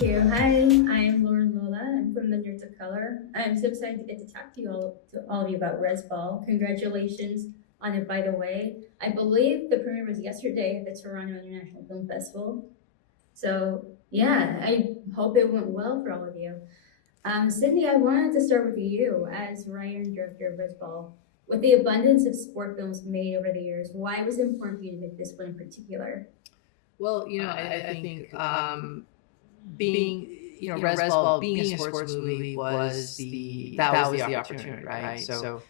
Thank you. Hi, I'm Lauren Lola. I'm from the Nerds of Color. I'm so excited to get to talk to all of you about Rez Ball. Congratulations on it, by the way. I believe the premiere was yesterday at the Toronto International Film Festival. So yeah, I hope it went well for all of you. Sydney, I wanted to start with you as writer and director of Rez Ball. With the abundance of sport films made over the years, why was it important for you to make this one in particular? Well, I think being, Rez Ball being a sports movie was the opportunity, right? So,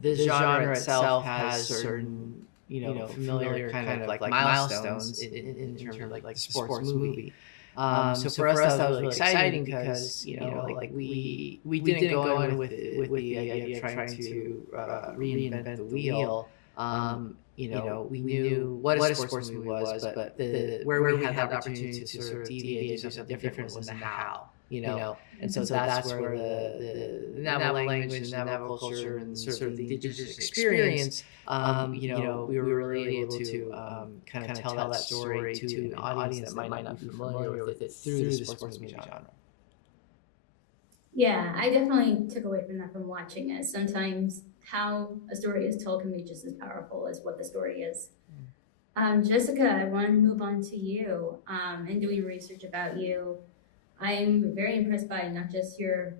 this genre itself has certain, familiar kind of like milestones in terms of like the sports movie. So for us, that was really exciting because like we didn't go in with the idea of trying to reinvent the wheel. We knew what a sports movie was, but the where we had the opportunity to sort of deviate, do something different was in the how. And so that's where the Navajo language, the Navajo culture, and sort of the indigenous experience, we were really able to kind of tell that story to an audience that might not be familiar with it through the sports movie genre. Yeah, I definitely took away from that from watching it. Sometimes how a story is told can be just as powerful as what the story is. Jessica, I want to move on to you. In doing research about you, I'm very impressed by not just your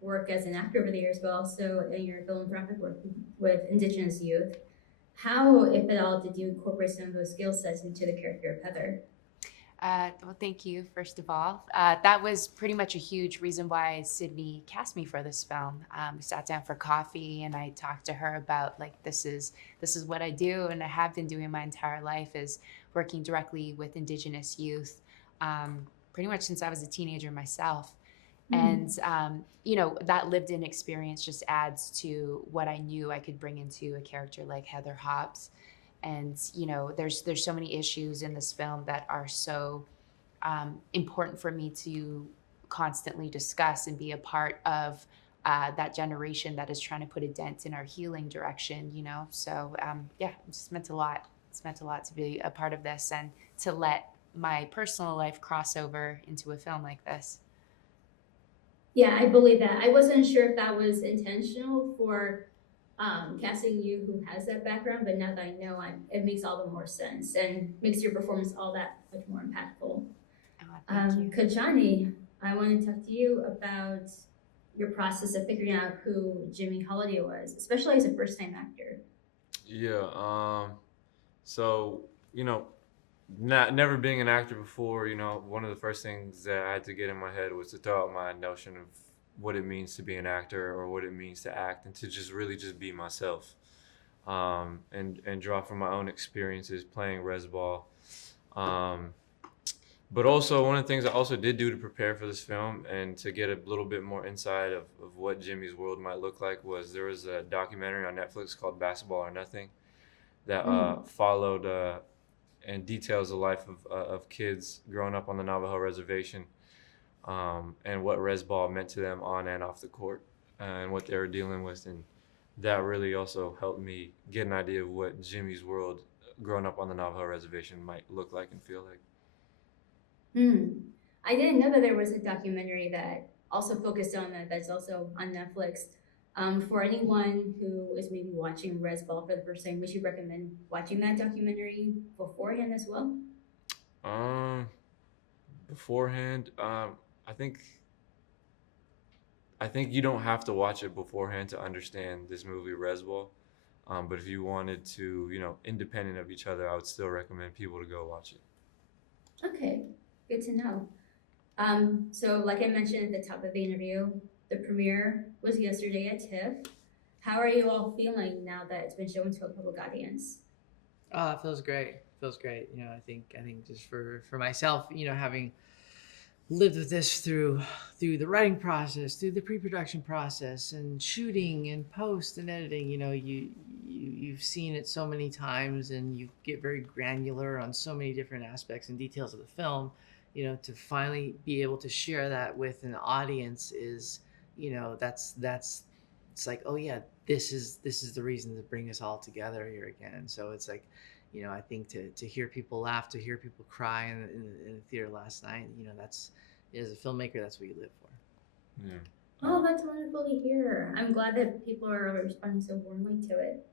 work as an actor over the years, but also in your philanthropic work with Indigenous youth. How, if at all, did you incorporate some of those skill sets into the character of Heather? Well, thank you, first of all. That was pretty much a huge reason why Sydney cast me for this film. We sat down for coffee and I talked to her about like this is what I do and I have been doing my entire life is working directly with Indigenous youth, pretty much since I was a teenager myself. And that lived-in experience just adds to what I knew I could bring into a character like Heather Hobbs. And there's so many issues in this film that are so important for me to constantly discuss and be a part of that generation that is trying to put a dent in our healing direction. So yeah, it just meant a lot. It's meant a lot to be a part of this and to let my personal life cross over into a film like this. Yeah, I believe that. I wasn't sure if that was intentional for casting you who has that background, but now that I know, it makes all the more sense and makes your performance all that much more impactful. Thank you. Kajani, I want to talk to you about your process of figuring out who Jimmy Holiday was, especially as a first-time actor. Yeah. So never being an actor before, one of the first things that I had to get in my head was to throw out my notion of what it means to be an actor or what it means to act, and to just really just be myself, and draw from my own experiences playing Rez Ball. But also, one of the things I also did do to prepare for this film and to get a little bit more insight of what Jimmy's world might look like was there was a documentary on Netflix called Basketball or Nothing that followed and details the life of kids growing up on the Navajo reservation, and what Rez Ball meant to them on and off the court, and what they were dealing with. And that really also helped me get an idea of what Jimmy's world growing up on the Navajo reservation might look like and feel like. I didn't know that there was a documentary that also focused on that, that's also on Netflix. For anyone who is maybe watching Rez Ball for the first time, would you recommend watching that documentary beforehand as well? Beforehand, I think you don't have to watch it beforehand to understand this movie Rez Ball. But if you wanted to, independent of each other, I would still recommend people to go watch it. Okay, good to know. So like I mentioned at the top of the interview, the premiere was yesterday at TIFF. How are you all feeling now that it's been shown to a public audience? It feels great. Feels great. I think just for myself, having lived with this through the writing process, through the pre-production process, and shooting and post and editing. You've seen it so many times, and you get very granular on so many different aspects and details of the film. To finally be able to share that with an audience is, that's it's like, oh yeah, this is the reason to bring us all together here again. So it's like, I think to hear people laugh, to hear people cry in the theater last night, that's, as a filmmaker, that's what you live for. Yeah. Oh, that's wonderful to hear. I'm glad that people are responding so warmly to it.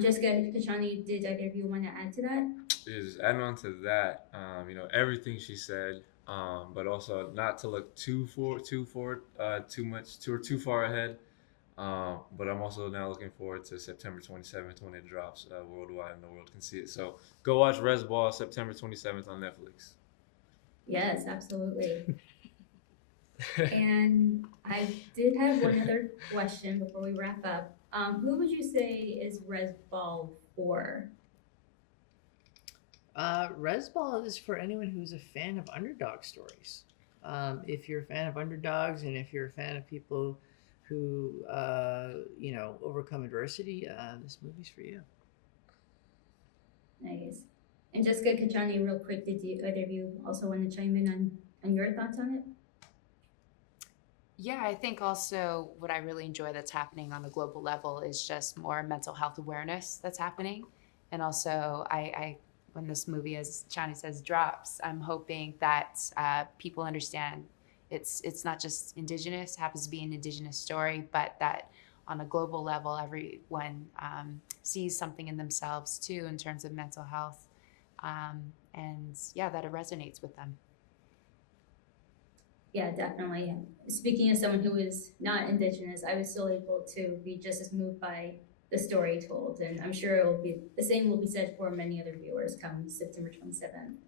Jessica, Kauchani, did either of you want to add to that? Is adding on to that, everything she said, but also not to look too far ahead. But I'm also now looking forward to September 27th when it drops worldwide and the world can see it. So go watch Rez Ball September 27th on Netflix. Yes, absolutely. And I did have one other question before we wrap up. Who would you say is Rez Ball for? Rez Ball is for anyone who's a fan of underdog stories. If you're a fan of underdogs, and if you're a fan of people who overcome adversity, this movie's for you. Nice. And Jessica, Kauchani, real quick, did either of you also want to chime in on your thoughts on it? Yeah, I think also what I really enjoy that's happening on a global level is just more mental health awareness that's happening. And also, I when this movie, as Chani says, drops, I'm hoping that people understand it's not just Indigenous, happens to be an Indigenous story, but that on a global level, everyone sees something in themselves too in terms of mental health. And yeah, that it resonates with them. Yeah, definitely. Speaking as someone who is not Indigenous, I was still able to be just as moved by the story told, and I'm sure it will be the same will be said for many other viewers come September 27th.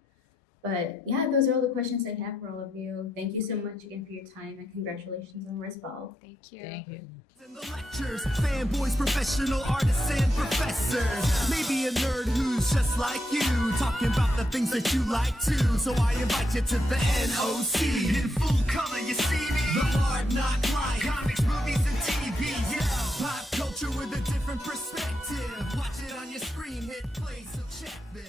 But yeah, those are all the questions I have for all of you. Thank you so much again for your time, and congratulations on Rez Ball. Thank you. Thank you. In the lectures, fanboys, professional artists, and professors. Maybe a nerd who's just like you, talking about the things that you like too. So I invite you to the NOC. In full color, you see me. The hard knock life, comics, movies, and TV. Yeah, pop culture with a different perspective. Watch it on your screen, hit play, so check this.